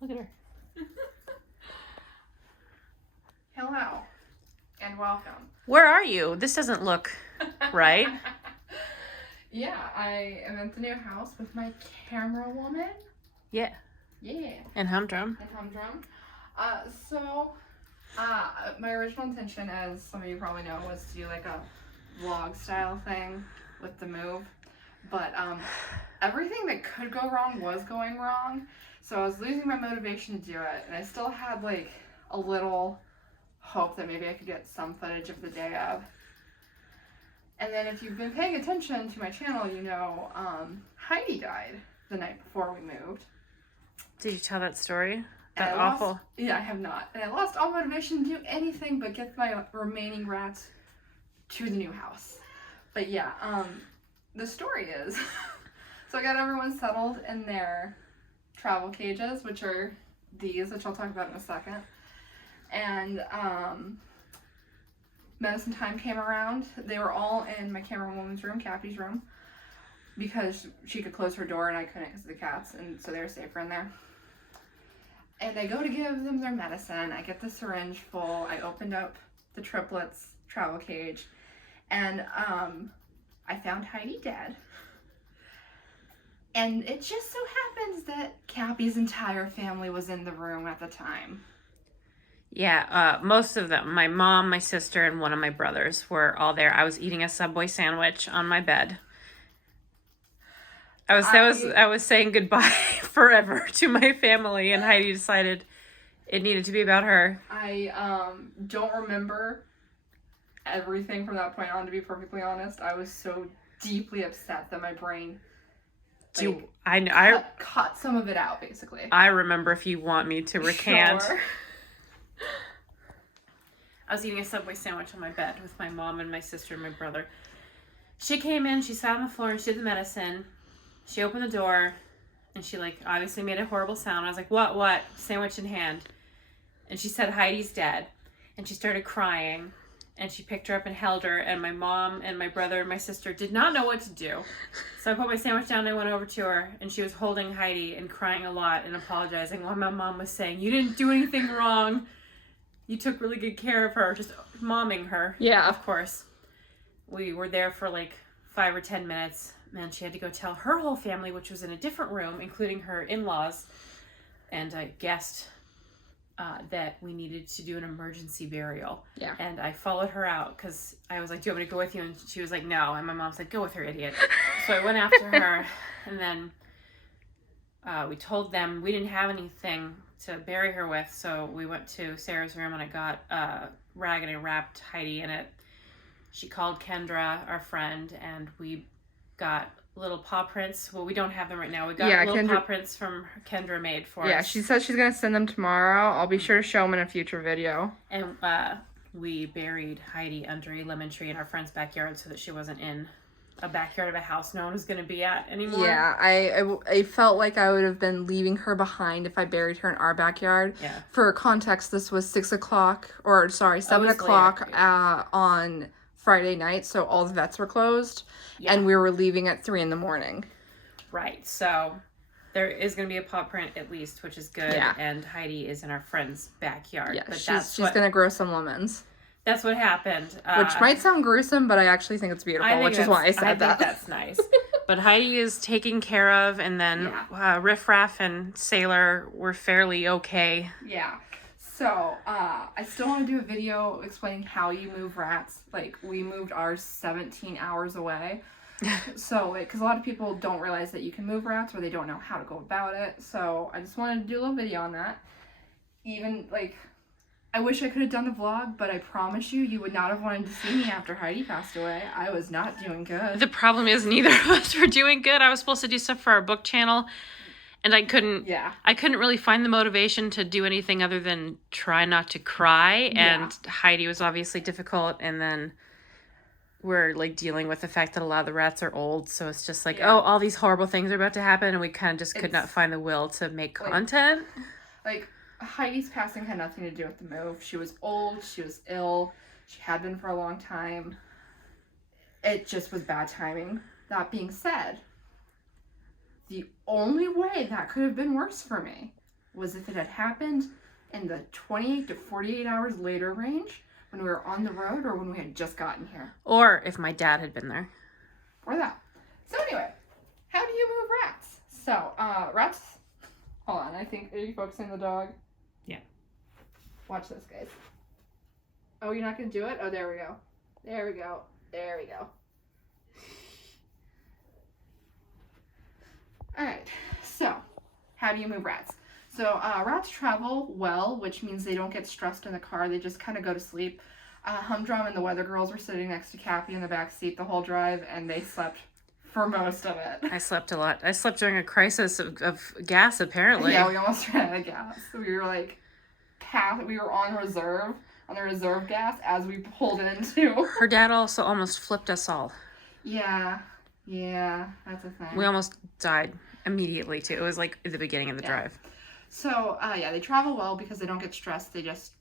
Look at her. Hello, and welcome. Where are you? This doesn't look right. Yeah, I am at the new house with my camera woman. Yeah. Yeah. And Humdrum. And Humdrum. My original intention, as some of you probably know, was to do like a vlog style thing with the move. But everything that could go wrong was going wrong. So I was losing my motivation to do it. And I still had like a little hope that maybe I could get some footage of the day of. And then if you've been paying attention to my channel, you know Heidi died the night before we moved. Did you tell that story? And That awful. Yeah, I have not. And I lost all motivation to do anything but get my remaining rats to the new house. But yeah, the story is, so I got everyone settled in their travel cages, which are these, which I'll talk about in a second. And medicine time came around. They were all in my camera woman's room, Cappy's room, because she could close her door and I couldn't because of the cats, and so they were safer in there. And I go to give them their medicine. I get the syringe full. I opened up the triplets travel cage, and I found Heidi dead. And it just so happens that Cappy's entire family was in the room at the time. Yeah, most of them. My mom, my sister, and one of my brothers were all there. I was eating a Subway sandwich on my bed. I was saying goodbye forever to my family, and Heidi decided it needed to be about her. I don't remember everything from that point on, to be perfectly honest. I was so deeply upset that my brain cut some of it out, basically. I remember if you want me to recant. Sure. I was eating a Subway sandwich on my bed with my mom and my sister and my brother. She came in, she sat on the floor and she did the medicine. She opened the door and she obviously made a horrible sound. I was like, what? Sandwich in hand. And she said, Heidi's dead. And she started crying. And she picked her up and held her. And my mom and my brother and my sister did not know what to do. So I put my sandwich down and I went over to her. And she was holding Heidi and crying a lot and apologizing while my mom was saying, you didn't do anything wrong. You took really good care of her. Just momming her. Yeah. Of course. We were there for 5 or 10 minutes. And she had to go tell her whole family, which was in a different room, including her in-laws and a guest, that we needed to do an emergency burial. Yeah. And I followed her out because I was like, do you want me to go with you? And she was like, no. And my mom said, go with her, idiot. So I went after her. And then we told them we didn't have anything to bury her with. So we went to Sarah's room and I got a rag and I wrapped Heidi in it. She called Kendra, our friend, and we got little paw prints. Well, we don't have them right now. We got little paw prints from Kendra made for us. Yeah, she said she's going to send them tomorrow. I'll be sure to show them in a future video. And we buried Heidi under a lemon tree in our friend's backyard so that she wasn't in a backyard of a house no one was going to be at anymore. Yeah, I felt like I would have been leaving her behind if I buried her in our backyard. Yeah. For context, this was 7 o'clock on Friday night, so all the vets were closed, and we were leaving at 3 a.m. Right, so there is going to be a paw print at least, which is good, and Heidi is in our friend's backyard. Yeah, but she's going to grow some lemons. That's what happened. Which might sound gruesome, but I actually think it's beautiful, which is why I said that. I think that's nice. But Heidi is taken care of, and then Riff Raff and Sailor were fairly okay. Yeah. So, I still want to do a video explaining how you move rats. We moved ours 17 hours away. So, because a lot of people don't realize that you can move rats or they don't know how to go about it. So, I just wanted to do a little video on that. Even, I wish I could have done the vlog, but I promise you would not have wanted to see me after Heidi passed away. I was not doing good. The problem is neither of us were doing good. I was supposed to do stuff for our book channel. And I couldn't really find the motivation to do anything other than try not to cry. And Heidi was obviously difficult. And then we're dealing with the fact that a lot of the rats are old. So it's just all these horrible things are about to happen. And we kind of just could not find the will to make content. Heidi's passing had nothing to do with the move. She was old. She was ill. She had been for a long time. It just was bad timing. That being said, the only way that could have been worse for me was if it had happened in the 28 to 48 hours later range when we were on the road or when we had just gotten here. Or if my dad had been there. Or that. So anyway, how do you move rats? So, rats, hold on, are you focusing on the dog? Yeah. Watch this, guys. Oh, you're not going to do it? Oh, there we go. There we go. There we go. Alright, so, how do you move rats? So, rats travel well, which means they don't get stressed in the car. They just kind of go to sleep. Humdrum and the Weather Girls were sitting next to Cappy in the back seat the whole drive, and they slept for most of it. I slept a lot. I slept during a crisis of gas, apparently. Yeah, we almost ran out of gas. We were like, we were on the reserve gas as we pulled into. Her dad also almost flipped us all. Yeah, that's a thing. We almost died immediately, too. It was like at the beginning of the drive. So, they travel well because they don't get stressed. They just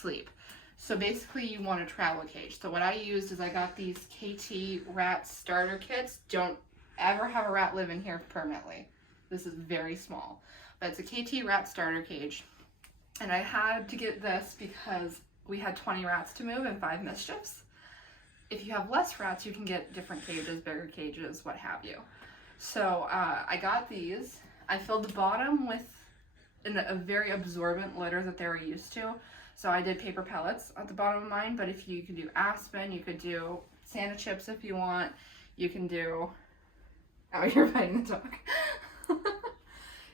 sleep. So basically you want a travel cage. So what I used is I got these KT rat starter kits. Don't ever have a rat live in here permanently. This is very small. But it's a KT rat starter cage. And I had to get this because we had 20 rats to move and 5 mischiefs. If you have less rats, you can get different cages, bigger cages, what have you. So I got these. I filled the bottom with a very absorbent litter that they were used to. So I did paper pellets at the bottom of mine, but if you could do aspen, you could do Santa chips if you want. You can do, oh, you're biting the dog.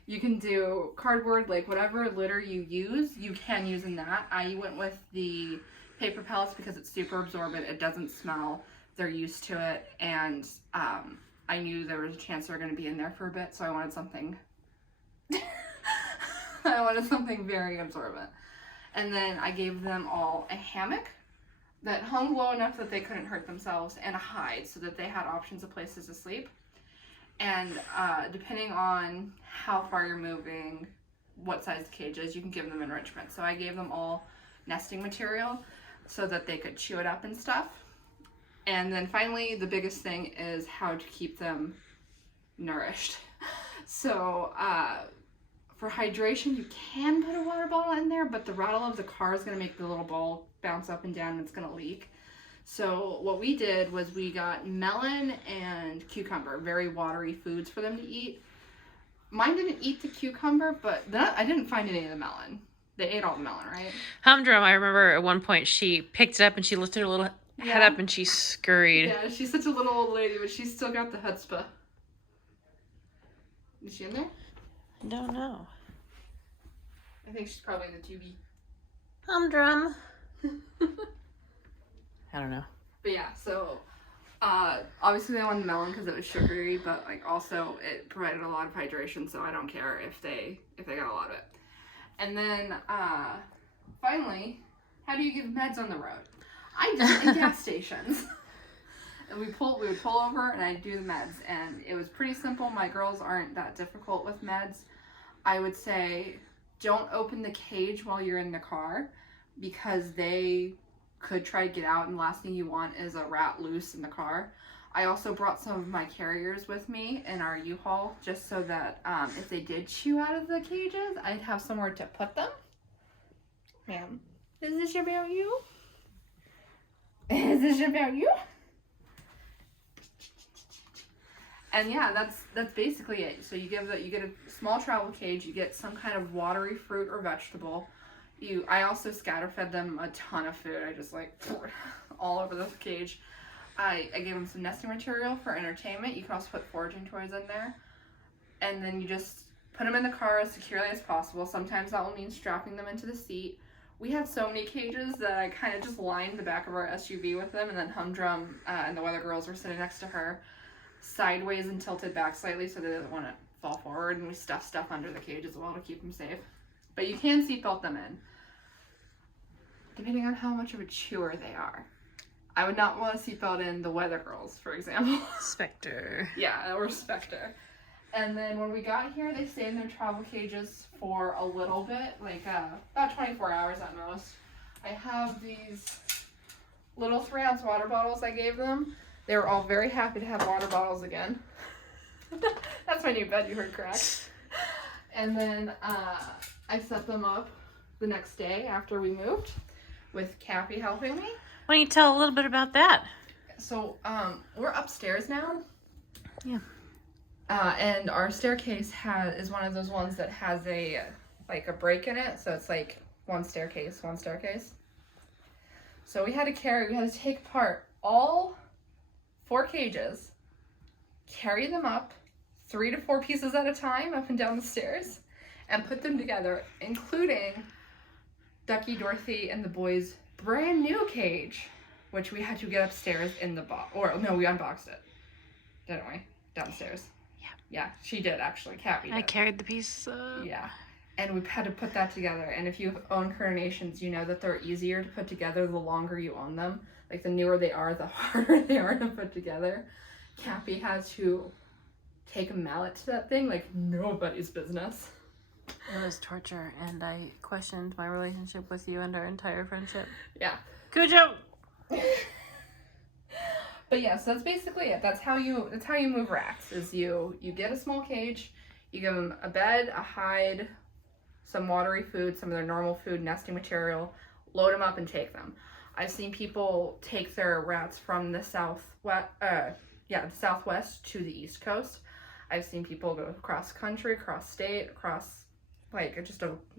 You can do cardboard, like whatever litter you use, you can use in that. I went with the paper pellets because it's super absorbent. It doesn't smell. They're used to it. And I knew there was a chance they were going to be in there for a bit, so I wanted something. I wanted something very absorbent. And then I gave them all a hammock that hung low enough that they couldn't hurt themselves and a hide so that they had options of places to sleep. And depending on how far you're moving, what size the cage is, you can give them enrichment. So I gave them all nesting material so that they could chew it up and stuff. And then finally, the biggest thing is how to keep them nourished. So for hydration, you can put a water bottle in there, but the rattle of the car is going to make the little ball bounce up and down and it's going to leak. So what we did was we got melon and cucumber, very watery foods for them to eat. Mine didn't eat the cucumber, but I didn't find any of the melon. They ate all the melon, right? Humdrum, I remember at one point she picked it up and she lifted her little head up and she scurried. Yeah, she's such a little old lady, but she's still got the chutzpah. Is she in there? I don't know. I think she's probably in the tubie. Humdrum. I don't know. But yeah, so obviously they wanted melon because it was sugary, but like also it provided a lot of hydration, so I don't care if they got a lot of it. And then finally, how do you give meds on the road? I did it in gas stations. And we would pull over and I'd do the meds, and it was pretty simple. My girls aren't that difficult with meds. I would say don't open the cage while you're in the car because they could try to get out, and the last thing you want is a rat loose in the car. I also brought some of my carriers with me in our U-Haul just so that if they did chew out of the cages, I'd have somewhere to put them. Ma'am, is this about you? Is this about you? And yeah, that's basically it. So you get a small travel cage, you get some kind of watery fruit or vegetable. I also scatter fed them a ton of food. I just like all over the cage. I gave them some nesting material for entertainment. You can also put foraging toys in there. And then you just put them in the car as securely as possible. Sometimes that will mean strapping them into the seat. We had so many cages that I kind of just lined the back of our SUV with them, and then Humdrum and the Weather Girls were sitting next to her, sideways and tilted back slightly so they didn't want to fall forward, and we stuffed stuff under the cage as well to keep them safe. But you can seatbelt them in, depending on how much of a chewer they are. I would not want to seatbelt in the Weather Girls, for example. Spectre. Yeah, or Spectre. And then when we got here, they stayed in their travel cages for a little bit, like about 24 hours at most. I have these little 3-ounce water bottles I gave them. They were all very happy to have water bottles again. That's my new bed, you heard correct. And then I set them up the next day after we moved with Cappy helping me. Why don't you tell a little bit about that? So, we're upstairs now. Yeah. And our staircase is one of those ones that has a break in it. So it's like one staircase. So we had to take apart all 4 cages, carry them up 3 to 4 pieces at a time up and down the stairs, and put them together, including Ducky, Dorothy, and the boys' brand new cage, which we had to get upstairs in the box. Or no, we unboxed it, didn't we? Downstairs. Yeah. Yeah, she did actually. Cappy did. I carried the piece. Yeah. And we had to put that together. And if you own carnations, you know that they're easier to put together the longer you own them. Like, the newer they are, the harder they are to put together. Cappy had to take a mallet to that thing like nobody's business. It was torture, and I questioned my relationship with you and our entire friendship. Yeah. Cujo! But yeah, so that's basically it. That's how you move rats. Is you get a small cage, you give them a bed, a hide, some watery food, some of their normal food, nesting material, load them up and take them. I've seen people take their rats from the southwest to the East Coast. I've seen people go across country, across state,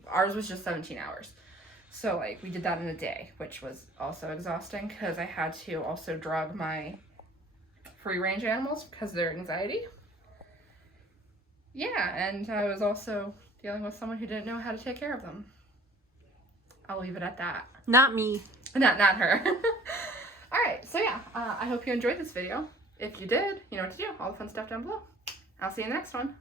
ours was just 17 hours. So like we did that in a day, which was also exhausting because I had to also drug my free range animals because of their anxiety. Yeah, and I was also dealing with someone who didn't know how to take care of them. I'll leave it at that. Not me. Not her. Alright, so yeah, I hope you enjoyed this video. If you did, you know what to do. All the fun stuff down below. I'll see you in the next one.